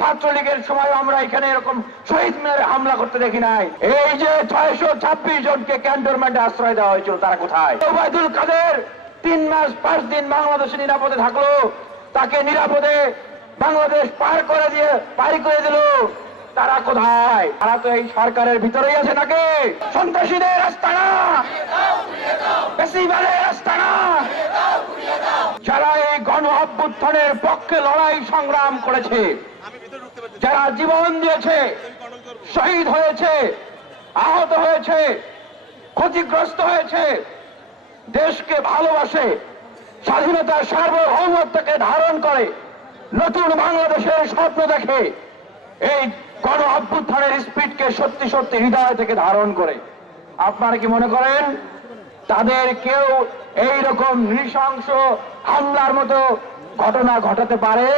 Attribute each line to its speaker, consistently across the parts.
Speaker 1: ছাত্রলীগের সময় আমরা এখানে এরকম শহীদ মিনারে হামলা করতে দেখি নাই। এই যে ছয়শো ছাব্বিশ জনকে ক্যান্টনমেন্টে আশ্রয় দেওয়া হয়েছিল, তারা কোথায়? ওবায়দুল কাদের তিন মাস পাঁচ দিন বাংলাদেশে নিরাপদে থাকল। তাকে নিরাপদে বাংলাদেশ পার করে দিয়ে, পারি করে দিল। তারা কোথায়? তারা তো এই সরকারের ভিতরেই আছে নাকি? সন্ত্রাসীদের আস্তানা বেশিবারের আস্তানা যারা এই গণ অভ্যুত্থানের পক্ষে লড়াই সংগ্রাম করেছে যারা জীবন দিয়েছে, শহীদ হয়েছে, আহত হয়েছে, ক্ষতিগ্রস্ত হয়েছে, দেশকে ভালোবাসে, স্বাধীনতার সার্বভৌমত্বকে ধারণ করে, নতুন বাংলাদেশের স্বপ্ন দেখে, এই গণ অভ্যুত্থানের স্পিডকে সত্যি সত্যি হৃদয় থেকে ধারণ করে। আপনারা কি মনে করেন, তাদের কেউ এই রকম নৃশংস হামলার মতো ঘটনা ঘটাতে পারে?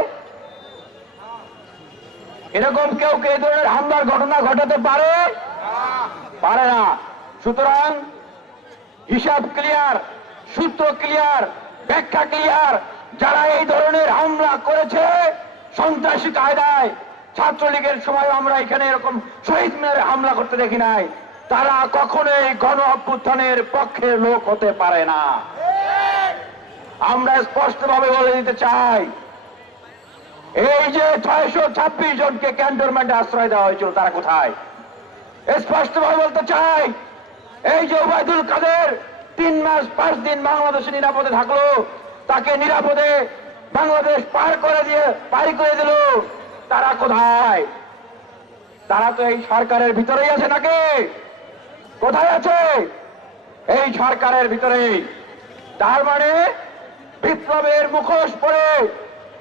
Speaker 1: এরকম কেউ কে ধরনের হামলার ঘটনা ঘটাতে পারে? পারে না। সুতরাং হিসাব ক্লিয়ার সূত্র ক্লিয়ার ব্যাখ্যা ক্লিয়ার যারা এই ধরনের হামলা করেছে, সন্ত্রাসী কায়দায় ছাত্রলীগের সময় আমরা এখানে এরকম শহীদ মিনারে হামলা করতে দেখি নাই। তারা কখনোই গণ অভ্যুত্থানের পক্ষের লোক হতে পারে না। আমরা স্পষ্টভাবে বলে দিতে চাই এই যে ছয়শো ছাব্বিশ জনকে ক্যান্টনমেন্টে আশ্রয় দেওয়া হয়েছিল, তারা কোথায়? স্পষ্টভাবে বলতে চাই, এই যে ওবায়দুল কাদের তিন মাস পাঁচ দিন বাংলাদেশে নিরাপদে থাকল, তাকে নিরাপদে বাংলাদেশ পার করে দিয়ে পারি করে দিল, তারা কোথায়? তারা তো এই সরকারের ভিতরেই আছে নাকি? কোথায় আছে? এই সরকারের ভিতরেই। তার মানে বিপ্লবের মুখোশ পরে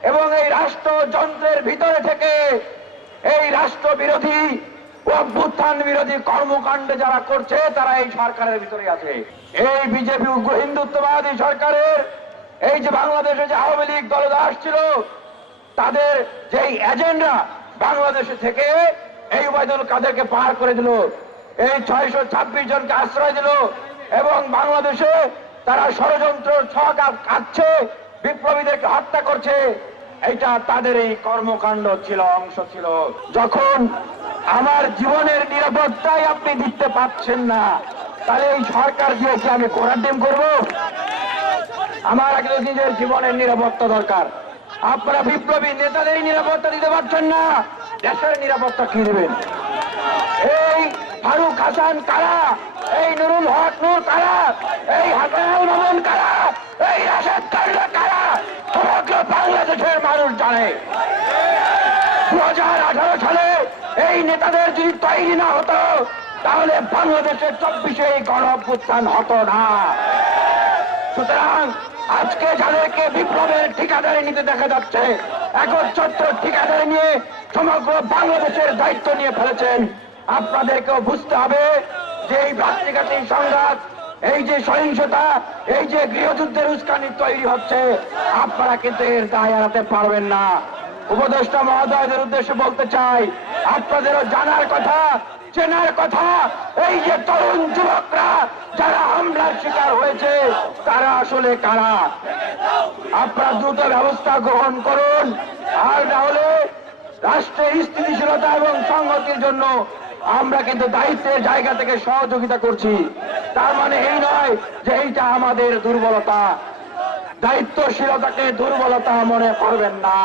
Speaker 1: এবং এই রাষ্ট্রযন্ত্রের ভিতরে থেকে এই রাষ্ট্র বিরোধী অভ্যুত্থান বিরোধী কর্মকাণ্ড যারা করছে, তারা এই সরকারের ভিতরে আছে। এই বিজেপি হিন্দুত্ববাদী সরকারের, এই যে বাংলাদেশে যে আওয়ামী লীগ দলদাস ছিল তাদের যেই এজেন্ডা বাংলাদেশে থেকে এই উবায়দুল কাদেরকে পার করে দিল, এই ছয়শো ছাব্বিশ জনকে আশ্রয় দিল, এবং বাংলাদেশে তারা ষড়যন্ত্র ছক কাটছে বিপ্লবীদেরকে হত্যা করছে এটা তাদের এই কর্মকাণ্ড ছিল, অংশ ছিল। যখন আমার জীবনের নিরাপত্তাই আপনি দিতে পারছেন না, তাহলে এই সরকার দিয়ে কি আমি ডিম করব? আমার আগে নিজের জীবনের নিরাপত্তা দরকার। আপনারা বিপ্লবী নেতাদের নিরাপত্তা দিতে পারছেন না, দেশের নিরাপত্তা কি দেবেন? এই ফারুক হাসান কারা? এই নুরুল হক নূর এই হাসানুল মামুন কারা এই রাশেদ কাল্লা কারা সমগ্র বাংলাদেশের মানুষ জানে দু হাজার আঠারো সালে এই নেতাদের যদি তৈরি না হতো, তাহলে বাংলাদেশের চব্বিশে এই গণ হতো না। সুতরাং আজকে যাদেরকে বিপ্লবের ঠিকাদারি নিতে দেখা যাচ্ছে, একচ্ছত্র ঠিকাদারি নিয়ে সমগ্র বাংলাদেশের দায়িত্ব নিয়ে ফেলেছেন, আপনাদেরকেও বুঝতে হবে যে এই ভ্রাতৃঘাতী সংঘাত, এই যে সহিংসতা, এই যে গৃহযুদ্ধের উস্কানি তৈরি হচ্ছে, আপনারা কিন্তু এর দায় এড়াতে পারবেন না। উপদেষ্টা মহোদয়দের উদ্দেশ্যে বলতে চাই, আপনাদেরও জানার কথা, চেনার কথা, এই যে তরুণ যুবকরা যারা হামলার শিকার হয়েছে, তারা আসলে কারা? আপনারা দ্রুত ব্যবস্থা গ্রহণ করুন। আর না হলে রাষ্ট্রের স্থিতিশীলতা এবং সংহতির জন্য আমরা কিন্তু দায়িত্বের জায়গা থেকে সহযোগিতা করছি। তার মানে এই নয় যে এইটা আমাদের দুর্বলতা। দায়িত্বশীলতাকে দুর্বলতা মনে করবেন না।